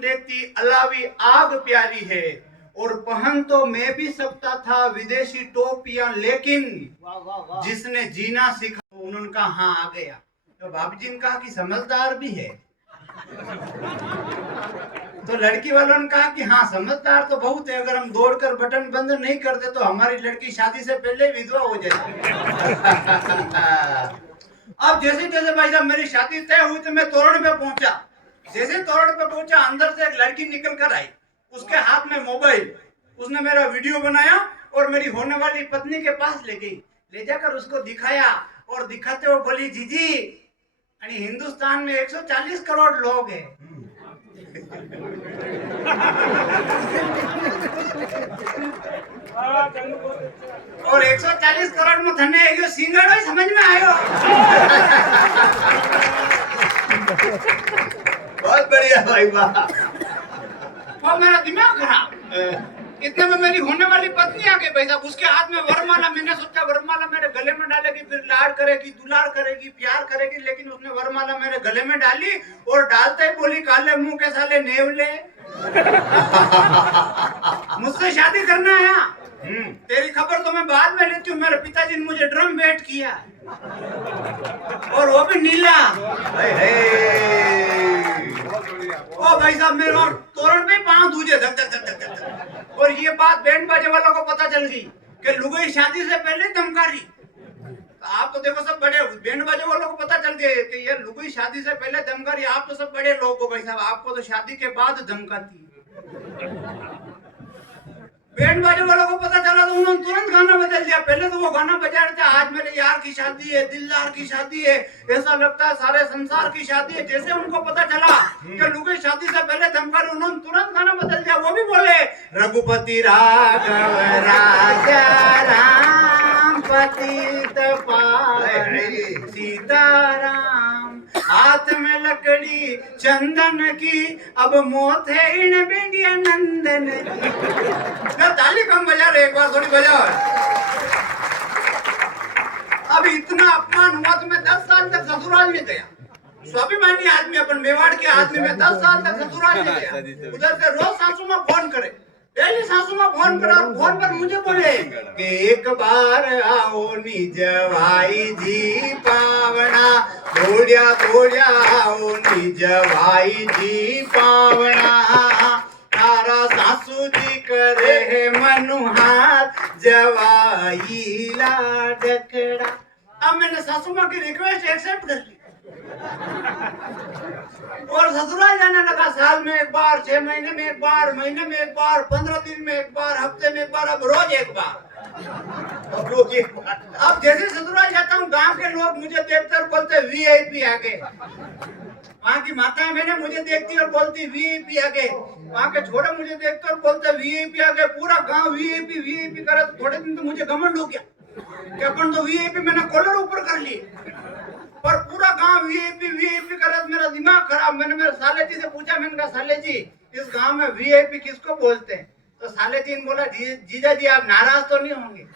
देती अलावी आग प्यारी है, और पहन तो मैं भी सकता था विदेशी टोपियां, लेकिन जिसने जीना सीखा उन्होंने कहा हाँ आ गया। तो बाबू जी ने कहा कि समझदार भी है। तो लड़की वालों ने कहा कि हाँ समझदार तो बहुत है, अगर हम दौड़कर बटन बंद नहीं करते तो हमारी लड़की शादी से पहले विधवा हो जाएगी। अब जैसे जैसे भाई साहब मेरी शादी तय हुई तो मैं तोरण पे पहुंचा। जैसे तोरण पे पहुंचा, अंदर से एक लड़की निकल कर आई, उसके हाथ में मोबाइल। उसने मेरा वीडियो बनाया और मेरी होने वाली पत्नी के पास ले गई, ले जाकर उसको दिखाया, और दिखाते हुए बोली जीजी, हिंदुस्तान में 140 करोड़ लोग हैं। और 140 करोड़ में थने यो सिंगड़ो समझ में आयो। बहुत बढ़िया भाई वाह। और मेरा दिमाग खराब। इतने में मेरी होने वाली पत्नी आ गई भाई साहब, उसके हाथ में वरमाला। मैंने सोचा वरमाला मेरे गले में डालेगी, फिर लाड़ करेगी, दुलार करेगी, प्यार करेगी, लेकिन उसने वरमाला मेरे गले में डाली और डालते ही बोली काले मुंह के साले नेवले, मुझसे शादी करना है? तेरी खबर तो मैं बाद में लेती हूँ, मेरे पिताजी ने मुझे ड्रम बेट किया, और वो भी नीला। ओ भाई साहब मेरे तोरण पे पांव दूजे धक धक धक धक धक। और ये बात बैंड बाजे वालों को पता चल गई कि लुगाई शादी से पहले धमकारी। आप तो देखो सब बड़े बैंड बाजे वालों को पता चल गए कि ये लुगाई शादी से पहले धमकारी। आप तो सब बड़े लोग हो भाई साहब, आपको तो शादी के बाद धमकाती। बैंड बाजे वालों को पता चला तो उन्होंने तुरंत गाना बदल दिया। पहले तो वो गाना बजा रहे थे, आज मेरे यार की शादी है, दिलदार की शादी है, ऐसा लगता है सारे संसार की शादी है। जैसे उनको पता चला कि लुगाई शादी से पहले धमकारी, उन्होंने तुरंत गाना बदल दिया। वो भी बोले रघुपति राघव राजा राम पतित पावन सीताराम, हाथ में लकड़ी चंदन की, अब मौत है इन बेंडिया नंदन की। ताली कम बजा रहे, एक बार थोड़ी बजाओ। अब इतना अपमान हुआ तो मैं 10 साल तक ससुराल में गया। स्वाभिमानी आदमी, अपन मेवाड़ के आदमी में 10 साल तक ससुराल में गया। उधर से रोज सासू मां फोन करे, डेली सासू मां फोन करे, और फोन पर मुझे बोले कि एक बार आओ निज भाई जी पावना, दौड़िया दौड़िया आओ निज भाई जी पावना, तारा सासू जी करे है मनुहार जवाई लाडकड़ा। अब मैंने सासू मां की रिक्वेस्ट एक्सेप्ट कर ली और ससुराल जाने लगा। साल में एक बार, 6 महीने में एक बार, महीने में एक बार, 15 दिन में एक बार, हफ्ते में एक बार, अब रोज एक बार। अब जैसे ससुराल जाता हूँ, गांव के लोग मुझे देखते और बोलते वीआईपी आ गए। वहाँ की माताएं बहनें मुझे देखती और बोलती वीआईपी आ गए। वहाँ के छोरे मुझे देखते और बोलते वीआईपी आ गए। पूरा गांव वीआईपी वीआईपी करे। थोड़े दिन तो मुझे घमंड हो गया कि अपन तो वीआईपी, मैंने कॉलर ऊपर कर लिए, पर पूरा गांव वीआईपी वीआईपी करे। मेरा दिमाग खराब। मैंने मेरे साले जी से पूछा, मैंने कहा साले जी इस गांव में वीआईपी किसको बोलते हैं? तो साले जी ने बोला जीजा जी आप नाराज तो नहीं होंगे?